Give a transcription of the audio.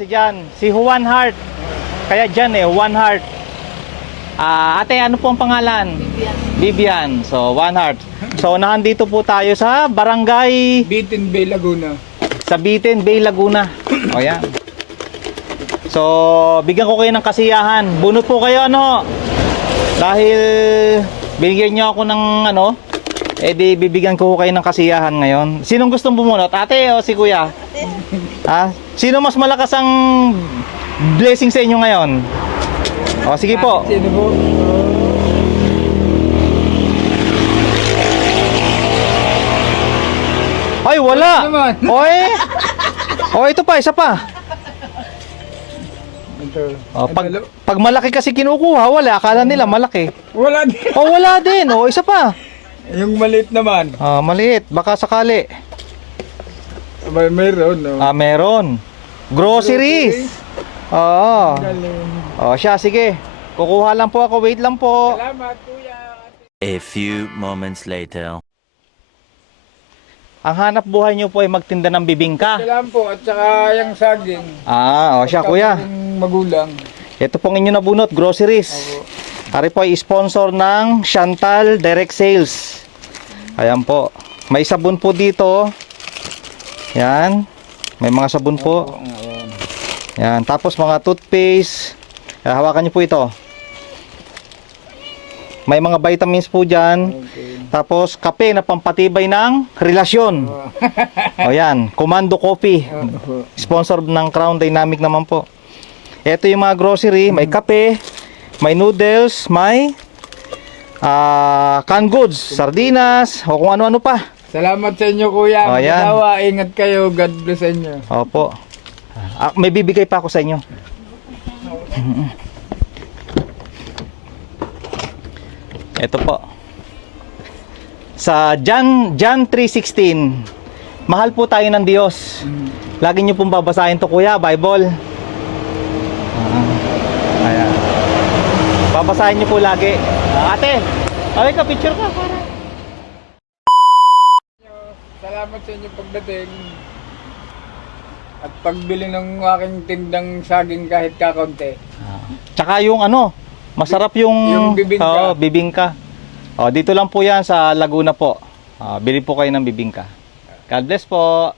si Jan. Si Juan Heart. Kaya Jan Juan Heart. Ate, ano po ang pangalan? Vivian. Vivian. So, Juan Heart. So, nandito po tayo sa Barangay Bitin Bay, Laguna. sa Bitin Bay, Laguna. O yan. So, bigyan ko kayo ng kasiyahan. Bunot po kayo ano. Dahil binigyan niyo ako ng ano, di bibigyan ko kayo ng kasiyahan ngayon. Sinong gustong bumunot? Ate o si Kuya? Sino mas malakas ang blessing sa inyo ngayon? O sige po. Sino po? Ay, wala. Naman. Oy. O, ito pa, isa pa. Ito. O, pag malaki kasi kinukuha, wala. Akala nila malaki. Wala din. O, wala din. O, isa pa. Yung maliit naman. Maliit. Baka sakali. Meron, no? Meron. Groceries. Oo. Galing. O, siya, sige. Kukuha lang po ako. Wait lang po. Salamat, kuya. A few moments later. Ang hanap buhay nyo po ay magtinda ng bibingka. Salamat po. At saka yung saging. O siya, kuya. Yung magulang. Ito pong inyo nabunot, groceries. Ari po ay sponsor ng Chantal Direct Sales. Ayan po. May sabon po dito. Yan. May mga sabon po. Yan. Tapos mga toothpaste. Hawakan nyo po ito. May mga vitamins po dyan. Tapos kape na pampatibay ng relasyon. O yan. Commando Coffee. Sponsor ng Crown Dynamic naman po. Ito yung mga grocery. May kape. May noodles. May canned goods. Sardinas. O kung ano-ano pa. Salamat sa inyo, kuya. Ayan. Mag-asawa, ingat kayo. God bless sa inyo. Opo. May bibigay pa ako sa inyo. Ito po. Sa John 3:16. Mahal po tayo ng Diyos. Lagi niyo pong babasahin to, kuya, Bible. Ayan. Babasahin niyo po lagi. Ate, okay ka, picture ka. Salamat sa inyo pagdating. At pagbili ng aking tindang saging kahit kakaunti. Tsaka yung ano, masarap yung bibingka. Oo, bibingka. Dito lang po yan sa Laguna po. Bili po kayo ng bibingka. God bless po.